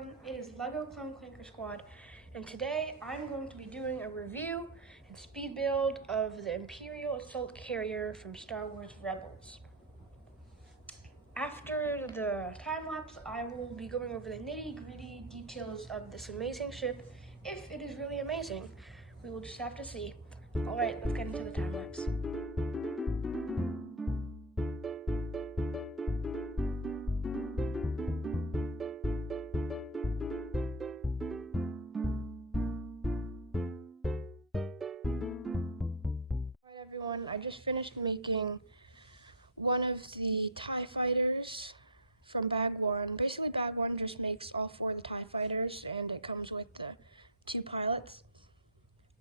everyone, it is Lego Clone Clanker Squad, and today I'm going to be doing a review and speed build of the Imperial Assault Carrier from Star Wars Rebels. After the time lapse, I will be going over the nitty-gritty details of this amazing ship. If it is really amazing, we will just have to see. Alright, let's get into the time lapse. I just finished making one of the TIE fighters from bag one. Basically, bag one just makes all four of the TIE fighters, and it comes with the two pilots.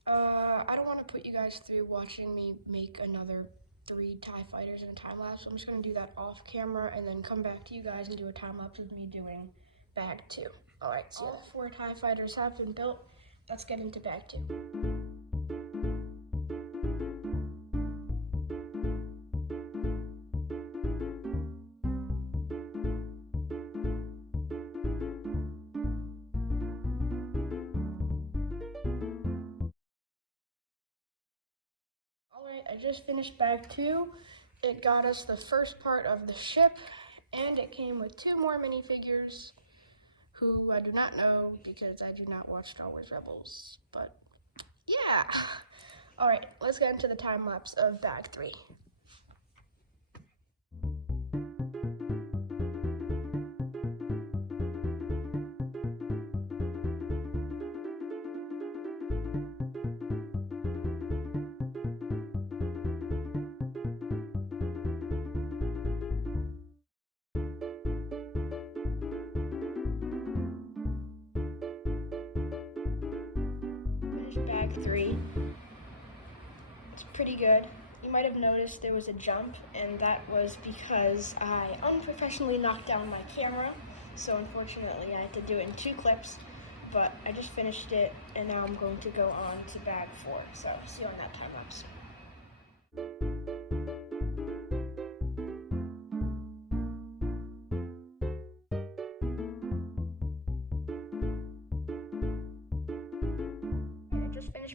I don't want to put you guys through watching me make another 3 TIE fighters in a time lapse. I'm just going to do that off camera and then come back to you guys and do a time lapse with me doing bag 2. Alright, so all 4 TIE fighters have been built. Let's get into bag 2. I just finished bag 2. It got us the first part of the ship, and it came with 2 more minifigures who I do not know because I do not watch Star Wars Rebels, but yeah. Alright, let's get into the time lapse of bag 3. Bag 3. It's pretty good. You might have noticed there was a jump, and that was because I unprofessionally knocked down my camera, so unfortunately I had to do it in 2 clips, but I just finished it, and now I'm going to go on to bag 4, so see you on that time lapse.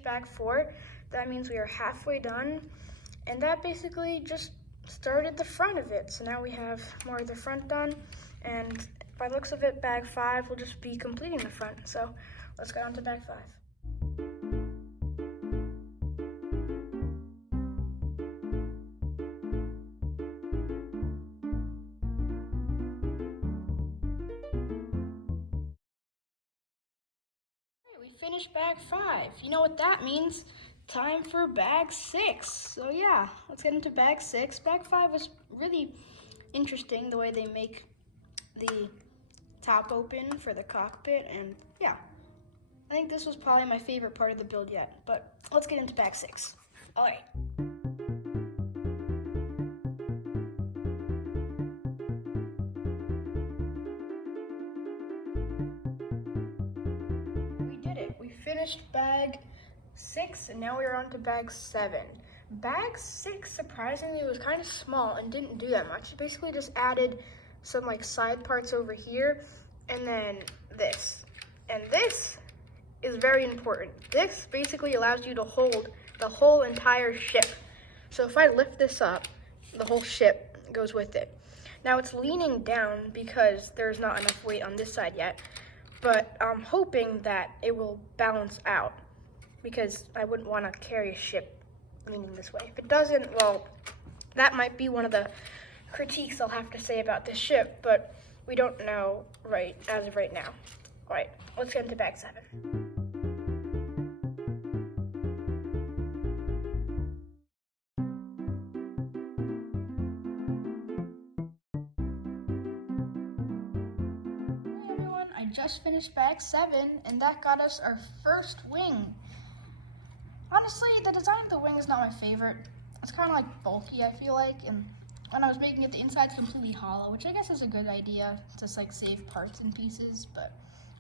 Bag 4. That means we are halfway done, and that basically just started the front of it. So now we have more of the front done, and by the looks of it, bag 5 will just be completing the front. So let's get on to bag 5. Finished bag 5. You know what that means? Time for bag 6. So yeah, let's get into bag 6. Bag 5 was really interesting, the way they make the top open for the cockpit, and yeah, I think this was probably my favorite part of the build yet, but let's get into bag 6. All right. Finished bag 6, and now we are on to bag 7. Bag 6 surprisingly was kind of small and didn't do that much. It basically just added some like side parts over here, and then this. And this is very important. This basically allows you to hold the whole entire ship. So if I lift this up, the whole ship goes with it. Now it's leaning down because there's not enough weight on this side yet, but I'm hoping that it will balance out because I wouldn't want to carry a ship leaning this way. If it doesn't, well, that might be one of the critiques I'll have to say about this ship, but we don't know as of right now. All right, let's get into bag 7. Just finished bag 7, and that got us our first wing. Honestly, the design of the wing is not my favorite. It's kind of like bulky, I feel like, and when I was making it, the inside's completely hollow, which I guess is a good idea, just like save parts and pieces, but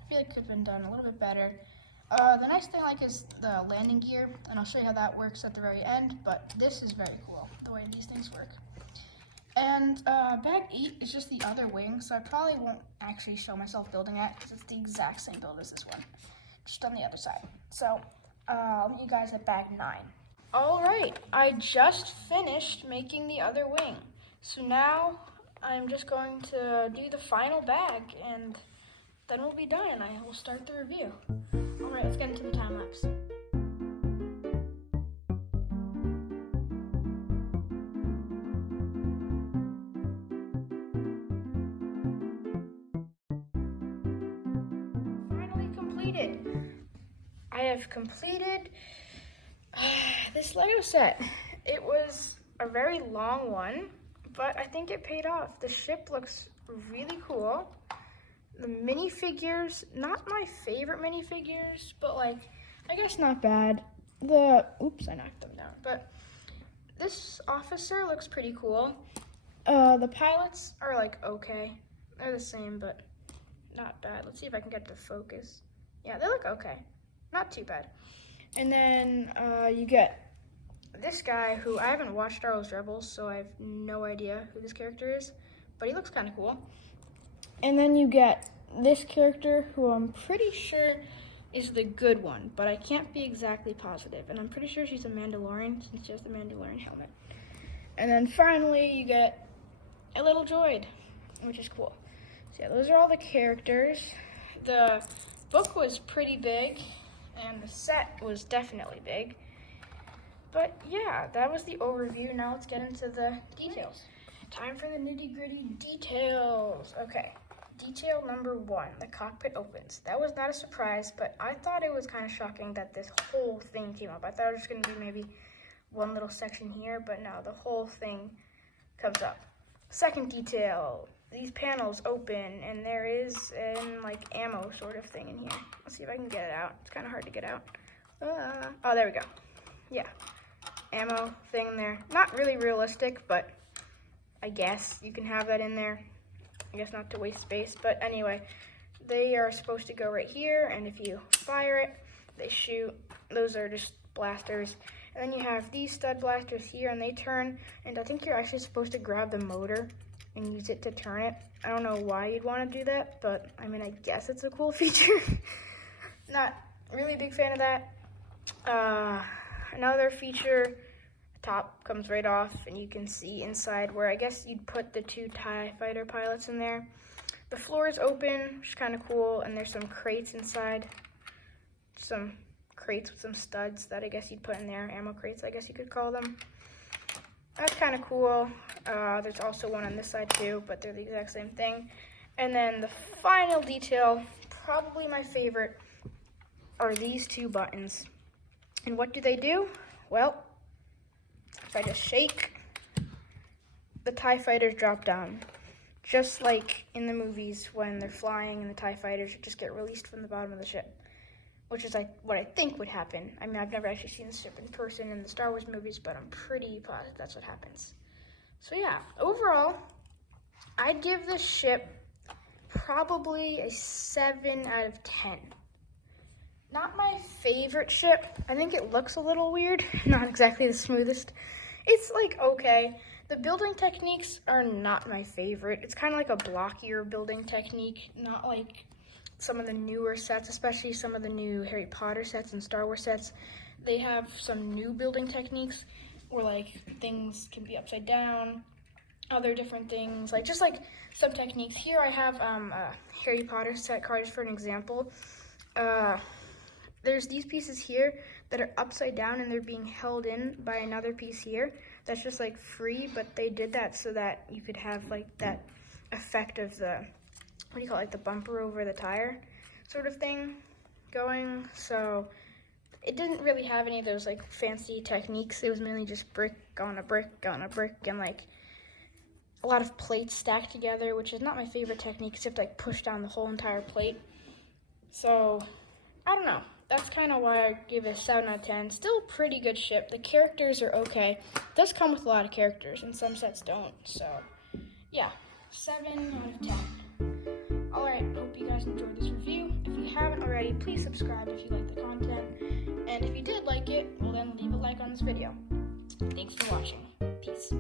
I feel like it could have been done a little bit better. The nice thing I like is the landing gear, and I'll show you how that works at the very end, but this is very cool, the way these things work. And bag 8 is just the other wing, so I probably won't actually show myself building it because it's the exact same build as this one, just on the other side. So I'll meet you guys at bag 9. All right, I just finished making the other wing. So now I'm just going to do the final bag and then we'll be done and I will start the review. All right, let's get into the time lapse. Finally completed. I have completed this Lego set. It was a very long one, but I think it paid off. The ship looks really cool. The minifigures, not my favorite minifigures, but like, I guess not bad. Oops, I knocked them down. But this officer looks pretty cool. The pilots are like, okay. They're the same, but not bad. Let's see if I can get to focus. Yeah, they look okay. Not too bad. And then you get this guy who I haven't watched Star Wars Rebels, so I have no idea who this character is, but he looks kind of cool. And then you get this character who I'm pretty sure is the good one, but I can't be exactly positive. And I'm pretty sure she's a Mandalorian since she has the Mandalorian helmet. And then finally you get a little droid, which is cool. So yeah, those are all the characters. The book was pretty big, and the set was definitely big. But yeah, that was the overview. Now let's get into the details. Time for the nitty-gritty details. Okay, detail number 1, the cockpit opens. That was not a surprise, but I thought it was kind of shocking that this whole thing came up. I thought it was going to be maybe one little section here, but no, the whole thing comes up. Second detail, these panels open, and there is an like ammo sort of thing in here. Let's see if I can get it out. It's kind of hard to get out. Oh, there we go. Yeah, ammo thing in there. Not really realistic, but I guess you can have that in there. I guess not to waste space, but anyway, they are supposed to go right here, and if you fire it, they shoot. Those are just blasters. And then you have these stud blasters here, and they turn, and I think you're actually supposed to grab the motor and use it to turn it. I don't know why you'd want to do that, but I mean, I guess it's a cool feature. Not really a big fan of that. Another feature, top comes right off, and you can see inside where I guess you'd put the 2 TIE fighter pilots in there. The floor is open, which is kind of cool, and there's some crates inside. Some crates with some studs that I guess you'd put in there, ammo crates I guess you could call them. That's kind of cool. There's also one on this side too, but they're the exact same thing. And then the final detail, probably my favorite, are these 2 buttons. And what do? Well, if I just shake, the TIE fighters drop down. Just like in the movies when they're flying and the TIE fighters just get released from the bottom of the ship. Which is like what I think would happen. I mean, I've never actually seen the ship in person in the Star Wars movies, but I'm pretty positive that's what happens. So yeah, overall, I'd give this ship probably a 7 out of 10. Not my favorite ship. I think it looks a little weird. Not exactly the smoothest. It's like okay. The building techniques are not my favorite. It's kind of like a blockier building technique, not like some of the newer sets, especially some of the new Harry Potter sets and Star Wars sets. They have some new building techniques where like things can be upside down, other different things, like just like some techniques. Here I have a Harry Potter set card just for an example. There's these pieces here that are upside down and they're being held in by another piece here that's just like free, but they did that so that you could have like that effect of the, what do you call it, like the bumper over the tire sort of thing going. So it didn't really have any of those like fancy techniques. It was mainly just brick on a brick on a brick and like a lot of plates stacked together, which is not my favorite technique, except like push down the whole entire plate. So I don't know. That's kind of why I give it a 7 out of 10. Still a pretty good ship. The characters are okay. It does come with a lot of characters, and some sets don't. So, yeah, 7 out of 10. Alright, hope you guys enjoyed this review. If you haven't already, please subscribe if you like the content. And if you did like it, well then leave a like on this video. Thanks for watching. Peace.